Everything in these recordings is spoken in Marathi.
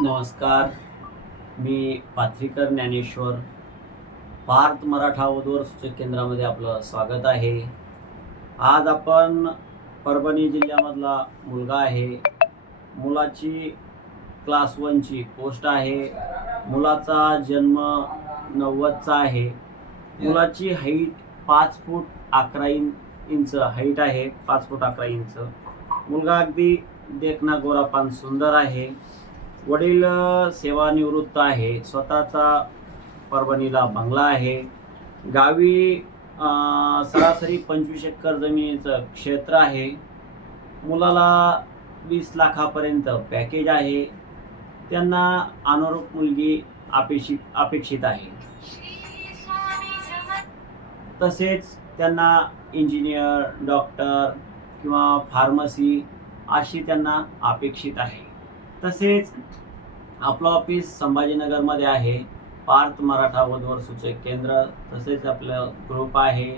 नमस्कार. मी पाथरीकर ज्ञानेश्वर. पार्थ मराठा वधूवर सूचक केंद्रामध्ये आपलं स्वागत आहे. आज आपण परभणी जिल्ह्यामधला मुलगा आहे. मुलाची क्लास 1ची पोस्ट आहे. मुलाचा जन्म 90चा आहे. मुलाची हाईट 5 फूट 11 इंच हाईट आहे. 5 फूट 11 इंच. मुलगा अगदी देखना गोरापान सुंदर आहे. वडील सेवानिवृत्त आहे. स्वतःचा परभणीला बंगला आहे. गावी सरासरी 25 एकर जमिनीचं क्षेत्र आहे. मुलाला 20 लाखापर्यंत पॅकेज आहे. त्यांना अनुरूप मुलगी अपेक्षित आहे. तसेच त्यांना इंजिनियर, डॉक्टर किंवा फार्मसी अशी त्यांना अपेक्षित आहे. तसेच आपलं ऑफिस संभाजीनगरमध्ये आहे. पार्थ मराठा वधूवर सूचक केंद्र. तसेच आपलं ग्रुप आहे,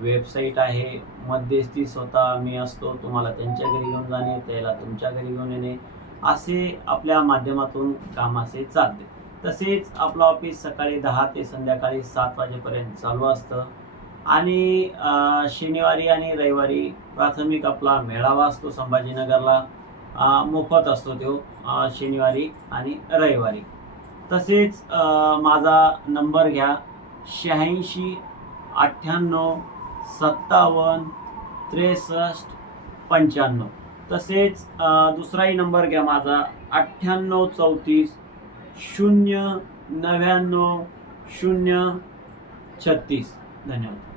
वेबसाईट आहे. मध्यस्थी स्वतः मी असतो. तुम्हाला त्यांच्या घरी घेऊन जाणे, त्याला तुमच्या घरी घेऊन येणे, असे आपल्या माध्यमातून काम असे चालते. तसेच आपलं ऑफिस सकाळी 10 ते संध्याकाळी 7 वाजेपर्यंत चालू असतं. आणि शनिवारी आणि रविवारी प्राथमिक आपला मेळावा असतो संभाजीनगरला. मोफत असतो तो शनिवारी आणि रविवारी. तसेच माझा नंबर घ्या 86 98 57 63 95. तसेच दुसराही नंबर घ्या माझा 98 34 0 99 0 36. धन्यवाद.